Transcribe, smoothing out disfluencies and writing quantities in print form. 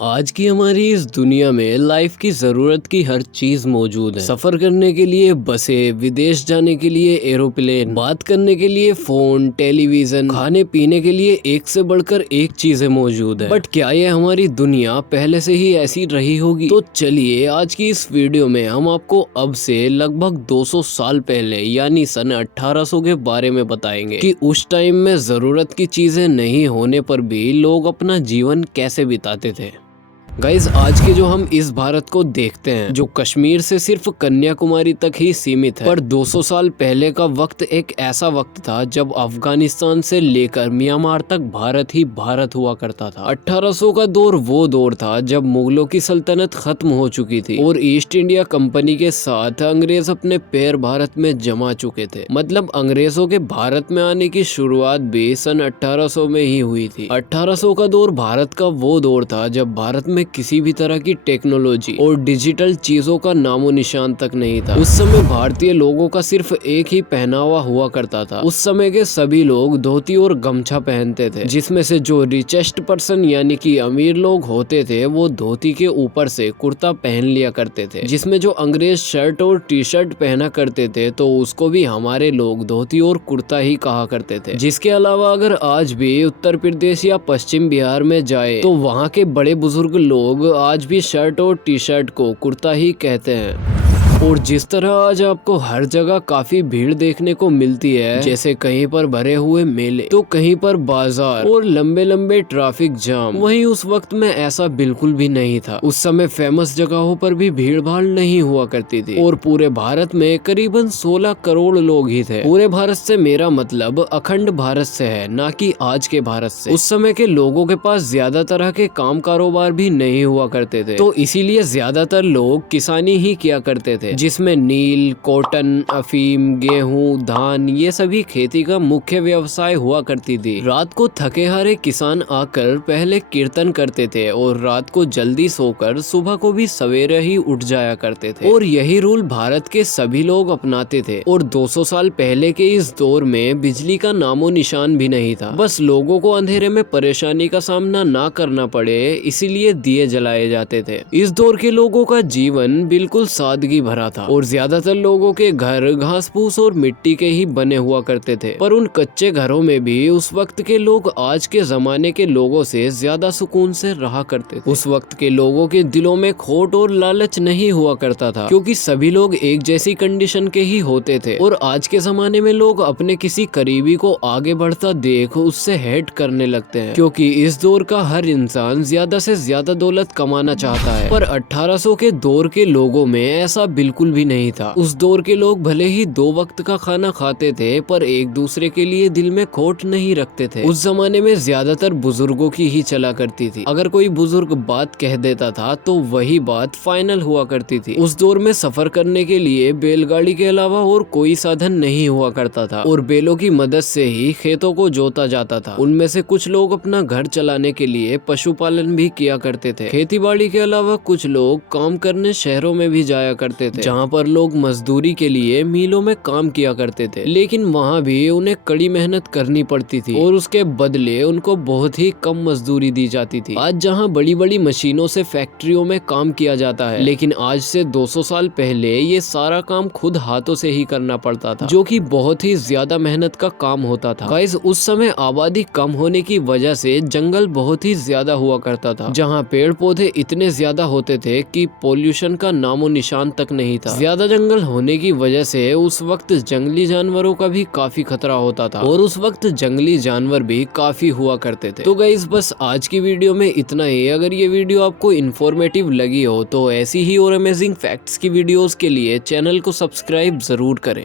आज की हमारी इस दुनिया में लाइफ की जरूरत की हर चीज मौजूद है। सफर करने के लिए बसें, विदेश जाने के लिए एरोप्लेन, बात करने के लिए फोन, टेलीविजन, खाने पीने के लिए एक से बढ़कर एक चीजें मौजूद है। बट क्या ये हमारी दुनिया पहले से ही ऐसी रही होगी? तो चलिए आज की इस वीडियो में हम आपको अब से लगभग 200 साल पहले यानी सन 1800 के बारे में बताएंगे कि उस टाइम में जरूरत की चीजें नहीं होने पर भी लोग अपना जीवन कैसे बिताते थे। गाइज आज के जो हम इस भारत को देखते हैं जो कश्मीर से सिर्फ कन्याकुमारी तक ही सीमित है, पर 200 साल पहले का वक्त एक ऐसा वक्त था जब अफगानिस्तान से लेकर म्यांमार तक भारत ही भारत हुआ करता था। 1800 का दौर वो दौर था जब मुगलों की सल्तनत खत्म हो चुकी थी और ईस्ट इंडिया कंपनी के साथ अंग्रेज अपने पैर भारत में जमा चुके थे। मतलब अंग्रेजों के भारत में आने की शुरुआत भी सन 1800 में ही हुई थी। 1800 का दौर भारत का वो दौर था जब भारत में किसी भी तरह की टेक्नोलॉजी और डिजिटल चीजों का नामो निशान तक नहीं था। उस समय भारतीय लोगों का सिर्फ एक ही पहनावा हुआ करता था। उस समय के सभी लोग धोती और गमछा पहनते थे, जिसमें से जो रिचेस्ट पर्सन यानी कि अमीर लोग होते थे वो धोती के ऊपर से कुर्ता पहन लिया करते थे। जिसमें जो अंग्रेज शर्ट और टी शर्ट पहना करते थे तो उसको भी हमारे लोग धोती और कुर्ता ही कहा करते थे। जिसके अलावा अगर आज भी उत्तर प्रदेश या पश्चिम बिहार में जाए तो वहाँ के बड़े बुजुर्ग लोग आज भी शर्ट और टी शर्ट को कुर्ता ही कहते हैं। और जिस तरह आज आपको हर जगह काफी भीड़ देखने को मिलती है, जैसे कहीं पर भरे हुए मेले तो कहीं पर बाजार और लंबे लंबे ट्रैफिक जाम, वहीं उस वक्त में ऐसा बिल्कुल भी नहीं था। उस समय फेमस जगहों पर भी भीड़ भाड़ नहीं हुआ करती थी और पूरे भारत में करीबन 16 करोड़ लोग ही थे। पूरे भारत से मेरा मतलब अखंड भारत से है, ना कि आज के भारत से। उस समय के लोगों के पास ज्यादा तरह के काम कारोबार भी नहीं हुआ करते थे, तो इसीलिए ज्यादातर लोग किसानी ही किया करते थे, जिसमें नील, कॉटन, अफीम, गेहूं, धान ये सभी खेती का मुख्य व्यवसाय हुआ करती थी। रात को थके हारे किसान आकर पहले कीर्तन करते थे और रात को जल्दी सोकर सुबह को भी सवेरे ही उठ जाया करते थे और यही रूल भारत के सभी लोग अपनाते थे। और 200 साल पहले के इस दौर में बिजली का नामो निशान भी नहीं था। बस लोगों को अंधेरे में परेशानी का सामना ना करना पड़े इसीलिए दिए जलाए जाते थे। इस दौर के लोगों का जीवन बिल्कुल सादगी भरा था और ज्यादातर लोगों के घर घास फूस और मिट्टी के ही बने हुआ करते थे। पर उन कच्चे घरों में भी उस वक्त के लोग आज के जमाने के लोगों से ज्यादा सुकून से रहा करते थे। उस वक्त के लोगों के दिलों में खोट और लालच नहीं हुआ करता था, क्योंकि सभी लोग एक जैसी कंडीशन के ही होते थे। और आज के जमाने में लोग अपने किसी करीबी को आगे बढ़ता देख उससे हेट करने लगते हैं, क्योंकि इस दौर का हर इंसान ज्यादा से ज्यादा दौलत कमाना चाहता है। पर 1800 के दौर के लोगों में ऐसा बिल्कुल भी नहीं था। उस दौर के लोग भले ही 2 वक्त का खाना खाते थे पर एक दूसरे के लिए दिल में खोट नहीं रखते थे। उस जमाने में ज्यादातर बुजुर्गों की ही चला करती थी। अगर कोई बुजुर्ग बात कह देता था तो वही बात फाइनल हुआ करती थी। उस दौर में सफर करने के लिए बैलगाड़ी के अलावा और कोई साधन नहीं हुआ करता था और बैलों की मदद से ही खेतों को जोता जाता था। उनमें से कुछ लोग अपना घर चलाने के लिए पशुपालन भी किया करते थे। खेती बाड़ी के अलावा कुछ लोग काम करने शहरों में भी जाया करते थे, जहाँ पर लोग मजदूरी के लिए मिलों में काम किया करते थे। लेकिन वहाँ भी उन्हें कड़ी मेहनत करनी पड़ती थी और उसके बदले उनको बहुत ही कम मजदूरी दी जाती थी। आज जहाँ बड़ी बड़ी मशीनों से फैक्ट्रियों में काम किया जाता है, लेकिन आज से 200 साल पहले ये सारा काम खुद हाथों से ही करना पड़ता था, जो कि बहुत ही ज्यादा मेहनत का काम होता था। गाइस उस समय आबादी कम होने की वजह से जंगल बहुत ही ज्यादा हुआ करता था, जहाँ पेड़ पौधे इतने ज्यादा होते थे कि पोल्यूशन का नामो निशान तक नहीं था। ज्यादा जंगल होने की वजह से उस वक्त जंगली जानवरों का भी काफी खतरा होता था और उस वक्त जंगली जानवर भी काफी हुआ करते थे। तो गाइस बस आज की वीडियो में इतना ही। अगर ये वीडियो आपको इन्फॉर्मेटिव लगी हो तो ऐसी ही और अमेजिंग फैक्ट्स की वीडियोस के लिए चैनल को सब्सक्राइब जरूर करें।